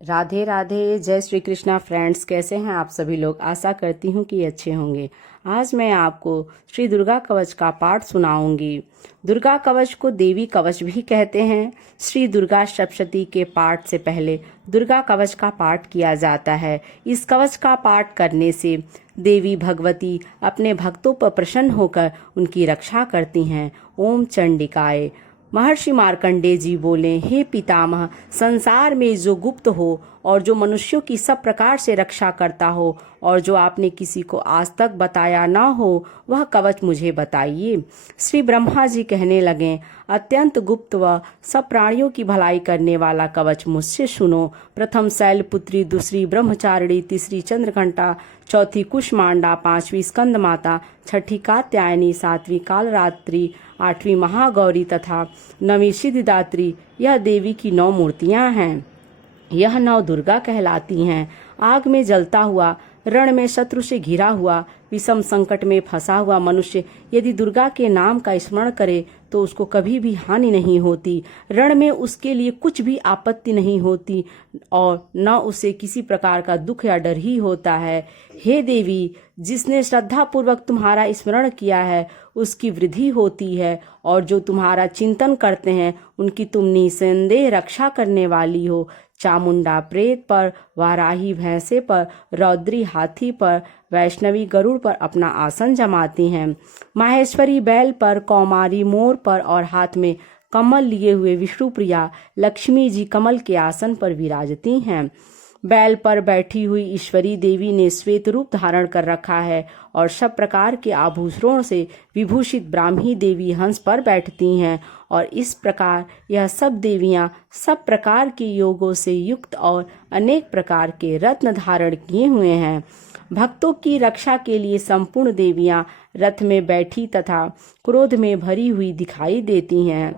राधे राधे। जय श्री कृष्णा फ्रेंड्स, कैसे हैं आप सभी लोग। आशा करती हूँ कि अच्छे होंगे। आज मैं आपको श्री दुर्गा कवच का पाठ सुनाऊंगी। दुर्गा कवच को देवी कवच भी कहते हैं। श्री दुर्गा सप्तशती के पाठ से पहले दुर्गा कवच का पाठ किया जाता है। इस कवच का पाठ करने से देवी भगवती अपने भक्तों पर प्रसन्न होकर उनकी रक्षा करती हैं। ओम चंडिकाय। महर्षि मार्कंडेय जी बोले, हे पितामह, संसार में जो गुप्त हो और जो मनुष्यों की सब प्रकार से रक्षा करता हो और जो आपने किसी को आज तक बताया न हो, वह कवच मुझे बताइए। श्री ब्रह्मा जी कहने लगे, अत्यंत गुप्त व सब प्राणियों की भलाई करने वाला कवच मुझसे सुनो। प्रथम शैलपुत्री, दूसरी ब्रह्मचारिणी, तीसरी चंद्रघंटा, चौथी कुष्मांडा, पांचवी स्कंद माता, छठी कात्यायनी, सातवीं कालरात्रि, आठवीं महागौरी तथा नवीं सिद्धिदात्री। यह देवी की 9 मूर्तियां हैं। यह 9 दुर्गा कहलाती हैं। आग में जलता हुआ, रण में शत्रु से घिरा हुआ, विषम संकट में फंसा हुआ मनुष्य यदि दुर्गा के नाम का स्मरण करे तो उसको कभी भी हानि नहीं होती। रण में उसके लिए कुछ भी आपत्ति नहीं होती और न उसे किसी प्रकार का दुख या डर ही होता है। हे देवी, जिसने श्रद्धा पूर्वक तुम्हारा स्मरण किया है उसकी वृद्धि होती है और जो तुम्हारा चिंतन करते हैं उनकी तुम निसंदेह रक्षा करने वाली हो। चामुंडा प्रेत पर, वाराही भैंसे पर, रौद्री हाथी पर, वैष्णवी गरुड़ पर अपना आसन जमाती हैं। माहेश्वरी बैल पर, कौमारी मोर पर और हाथ में कमल लिए हुए विष्णुप्रिया लक्ष्मी जी कमल के आसन पर विराजती हैं। बैल पर बैठी हुई ईश्वरी देवी ने श्वेत रूप धारण कर रखा है और सब प्रकार के आभूषणों से विभूषित ब्राह्मी देवी हंस पर बैठती हैं और इस प्रकार यह सब देवियां सब प्रकार के योगों से युक्त और अनेक प्रकार के रत्न धारण किए हुए हैं। भक्तों की रक्षा के लिए संपूर्ण देवियां रथ में बैठी तथा क्रोध में भरी हुई दिखाई देती हैं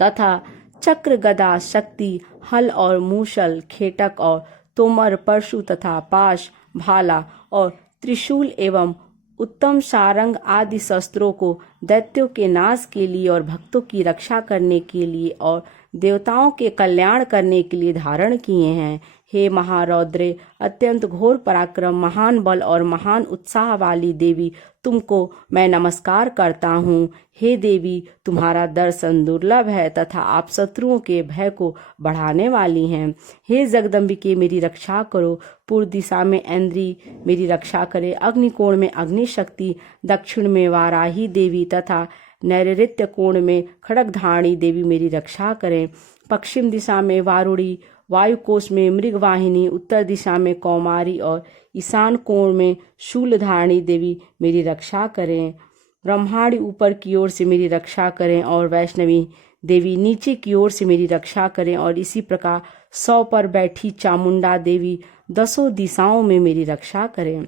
तथा चक्र, गदा, शक्ति, हल और मूसल, खेटक और तोमर, परशु तथा पाश, भाला और त्रिशूल एवं उत्तम सारंग आदि शस्त्रों को दैत्यों के नाश के लिए और भक्तों की रक्षा करने के लिए और देवताओं के कल्याण करने के लिए धारण किए हैं। हे महारौद्रे, अत्यंत घोर पराक्रम, महान बल और महान उत्साह वाली देवी, तुमको मैं नमस्कार करता हूँ। हे देवी, तुम्हारा दर्शन दुर्लभ है तथा आप शत्रुओं के भय को बढ़ाने वाली हैं। हे जगदम्बिके, मेरी रक्षा करो। पूर्व दिशा में ऐन्द्री मेरी रक्षा करे, अग्निकोण में अग्नि शक्ति, दक्षिण में वाराही देवी तथा नैऋत्य कोण में खड्गधारिणी देवी मेरी रक्षा करें। पश्चिम दिशा में वारुणी, वायु कोश में मृगवाहिनी, उत्तर दिशा में कौमारी और ईशान कोण में शूलधारिणी देवी मेरी रक्षा करें। ब्रह्मांड ऊपर की ओर से मेरी रक्षा करें और वैष्णवी देवी नीचे की ओर से मेरी रक्षा करें और इसी प्रकार 100 पर बैठी चामुंडा देवी 10 दिशाओं में मेरी रक्षा करें।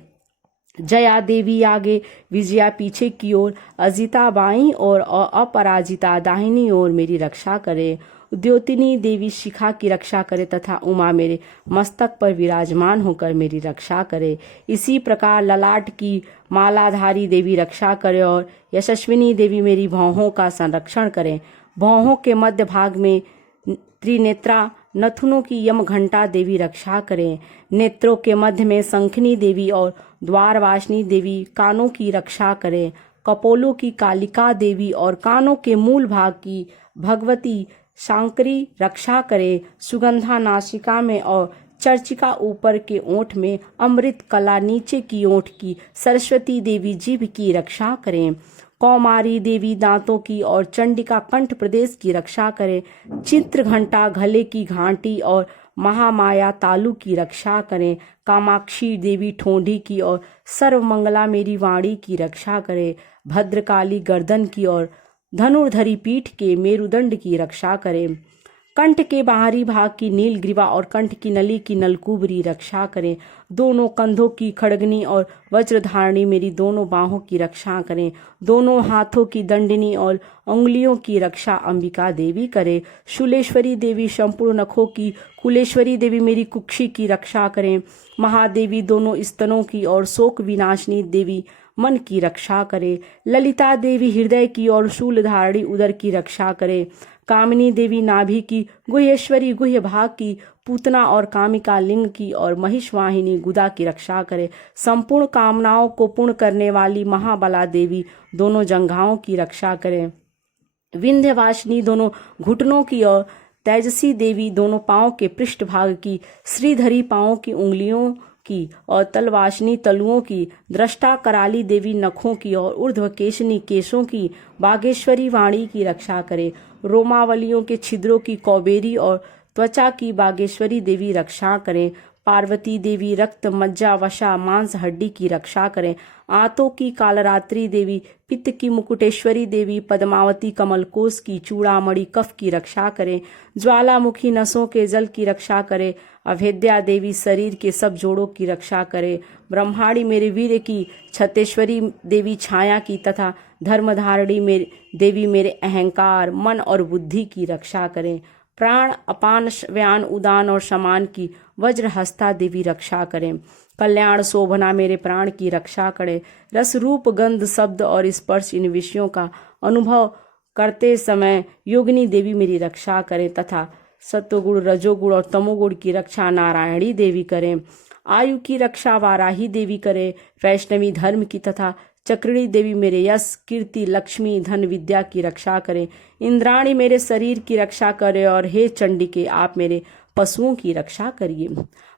जया देवी आगे, विजया पीछे की ओर, अजिता बाईं और अपराजिता दाहिनी ओर मेरी रक्षा करे। उद्योतिनी देवी शिखा की रक्षा करे तथा उमा मेरे मस्तक पर विराजमान होकर मेरी रक्षा करे। इसी प्रकार ललाट की मालाधारी देवी रक्षा करे और यशस्विनी देवी मेरी भौहों का संरक्षण करे। भौहों के मध्य भाग में त्रिनेत्रा नथुनों की यम घंटा देवी रक्षा करें। नेत्रों के मध्य में शंखनी देवी और द्वारवासिनी देवी कानों की रक्षा करें। कपोलों की कालिका देवी और कानों के मूल भाग की भगवती शांकरी रक्षा करें। सुगंधा नासिका में और चर्चिका ऊपर के ओंठ में, अमृत कला नीचे की ओंठ की सरस्वती देवी जीभ की रक्षा करें। कौमारी देवी दांतों की और चंडिका कंठ प्रदेश की रक्षा करें। चित्र घंटा गले की घाटी और महामाया तालु की रक्षा करें। कामाक्षी देवी ठोंडी की और सर्वमंगला मेरी वाणी की रक्षा करें। भद्रकाली गर्दन की और धनुर्धरी पीठ के मेरुदंड की रक्षा करें। कंठ के बाहरी भाग की नीलग्रीवा और कंठ की नली की नलकुबरी रक्षा करें। दोनों कंधों की खड़गनी और वज्रधारणी मेरी दोनों बाहों की रक्षा करें। दोनों हाथों की दंडनी और उंगलियों की रक्षा अंबिका देवी करे। शूलेश्वरी देवी संपूर्ण नखों की, कुलेश्वरी देवी मेरी कुक्षी की रक्षा करें। महादेवी दोनों स्तनों की और शोक विनाशिनी देवी मन की रक्षा करे। ललिता देवी हृदय की और शूलधारिणी उदर की रक्षा करे। कामिनी देवी नाभि की, गुह्येश्वरी गुह्य भाग की, पूतना और कामिका लिंग की और महिषवाहिनी गुदा की रक्षा करे। संपूर्ण कामनाओं को पूर्ण करने वाली महाबला देवी दोनों जंघाओं की रक्षा करे। विंध्यवासिनी दोनों घुटनों की और तेजसी देवी दोनों पांवों के पृष्ठभाग की, श्रीधरी पांवों की उंगलियों की और तलवासिनी तलुओं की, दृष्टा कराली देवी नखों की और ऊर्ध्वकेशनी केशों की, बागेश्वरी वाणी की रक्षा करे। रोमावलियों के छिद्रों की कौबेरी और त्वचा की बागेश्वरी देवी रक्षा करें। पार्वती देवी रक्त मज्जा वशा मांस हड्डी की रक्षा करें। आंतों की कालरात्रि देवी, पित्त की मुकुटेश्वरी देवी, पद्मावती कमलकोश की चूड़ामणि कफ की रक्षा करें। ज्वालामुखी नसों के जल की रक्षा करे। अभेद्या देवी शरीर के सब जोड़ों की रक्षा करे। ब्रह्माणी मेरे वीर की, छतेश्वरी देवी छाया की तथा धर्मधारिणी देवी मेरे अहंकार मन और बुद्धि की रक्षा करें। प्राण अपान व्यान उदान और समान की वज्रहस्ता देवी रक्षा करें। कल्याण शोभना मेरे प्राण की रक्षा करे। रस रूप गंध शब्द और स्पर्श इन विषयों का अनुभव करते समय योगिनी देवी मेरी रक्षा करें तथा सत्वगुण रजोगुण और तमोगुण की रक्षा नारायणी देवी करें। आयु की रक्षा वाराही देवी करे। वैष्णवी धर्म की तथा चक्रिणी देवी मेरे यश कीर्ति लक्ष्मी धन विद्या की रक्षा करें। इंद्राणी मेरे शरीर की रक्षा करे और हे चंडिके आप मेरे पशुओं की रक्षा करिए।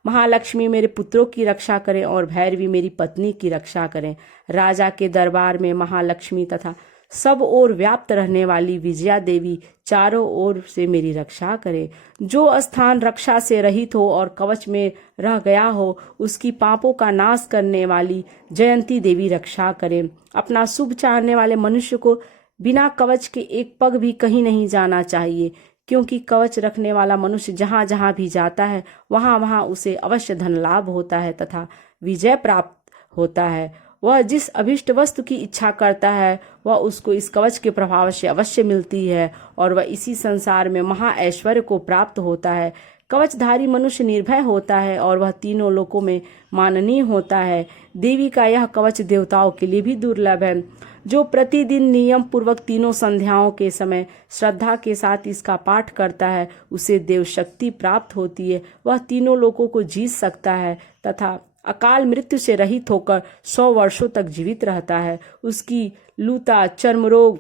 महालक्ष्मी मेरे पुत्रों की रक्षा करें और भैरवी मेरी पत्नी की रक्षा करें। राजा के दरबार में महालक्ष्मी तथा सब ओर व्याप्त रहने वाली विजया देवी चारों ओर से मेरी रक्षा करे। जो स्थान रक्षा से रहित हो और कवच में रह गया हो उसकी पापों का नाश करने वाली जयंती देवी रक्षा करे। अपना शुभ चाहने वाले मनुष्य को बिना कवच के एक पग भी कहीं नहीं जाना चाहिए, क्योंकि कवच रखने वाला मनुष्य जहाँ जहाँ भी जाता है वहाँ वहाँ उसे अवश्य धन लाभ होता है तथा विजय प्राप्त होता है। वह जिस अभिष्ट वस्तु की इच्छा करता है वह उसको इस कवच के प्रभाव से अवश्य मिलती है और वह इसी संसार में महा ऐश्वर्य को प्राप्त होता है। कवचधारी मनुष्य निर्भय होता है और वह तीनों लोकों में माननीय होता है। देवी का यह कवच देवताओं के लिए भी दुर्लभ है। जो प्रतिदिन नियम पूर्वक तीनों संध्याओं के समय श्रद्धा के साथ इसका पाठ करता है उसे देव शक्ति प्राप्त होती है। वह तीनों लोकों को जीत सकता है तथा अकाल मृत्यु से रहित होकर 100 वर्षों तक जीवित रहता है। उसकी लूता चर्म रोग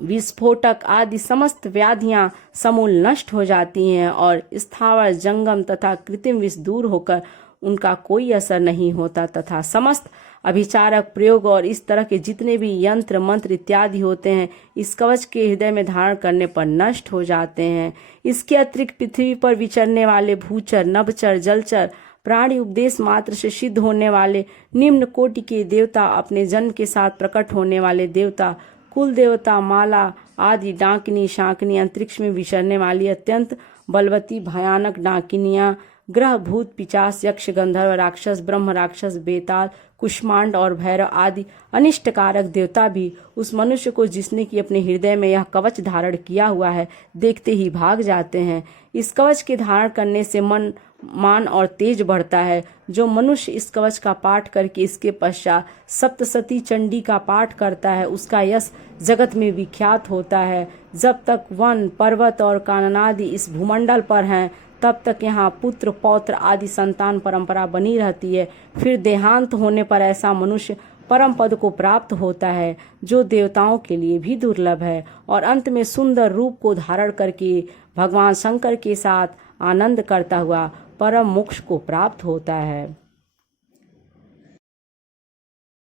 विस्फोटक आदि समस्त व्याधियां समूल नष्ट हो जाती हैं और स्थावर जंगम तथा कृत्रिम विष दूर होकर उनका कोई असर नहीं होता तथा समस्त अभिचारक प्रयोग और इस तरह के जितने भी यंत्र मंत्र इत्यादि होते हैं इस कवच के हृदय में धारण करने पर नष्ट हो जाते हैं। इसके अतिरिक्त पृथ्वी पर विचरने वाले भूचर नभचर जलचर प्राणी उपदेश मात्र से सिद्ध होने वाले निम्न कोटि के देवता, अपने जन्म के साथ प्रकट होने वाले देवता, कुल देवता, माला आदि डाकिनी शाकिनी, अंतरिक्ष में विचरने वाली अत्यंत बलवती भयानक डाकिनियां, ग्रह भूत पिचास यक्ष गंधर्व राक्षस ब्रह्म राक्षस बेताल कुष्मांड और भैरव आदि अनिष्टकारक देवता भी उस मनुष्य को जिसने कि अपने हृदय में यह कवच धारण किया हुआ है देखते ही भाग जाते हैं। इस कवच के धारण करने से मन मान और तेज बढ़ता है। जो मनुष्य इस कवच का पाठ करके इसके पश्चात सप्तसती चंडी का पाठ करता है उसका यश जगत में विख्यात होता है। जब तक वन पर्वत और काननादि इस भूमंडल पर हैं तब तक यहाँ पुत्र पौत्र आदि संतान परंपरा बनी रहती है। फिर देहांत होने पर ऐसा मनुष्य परम पद को प्राप्त होता है जो देवताओं के लिए भी दुर्लभ है और अंत में सुंदर रूप को धारण करके भगवान शंकर के साथ आनंद करता हुआ परम मोक्ष को प्राप्त होता है।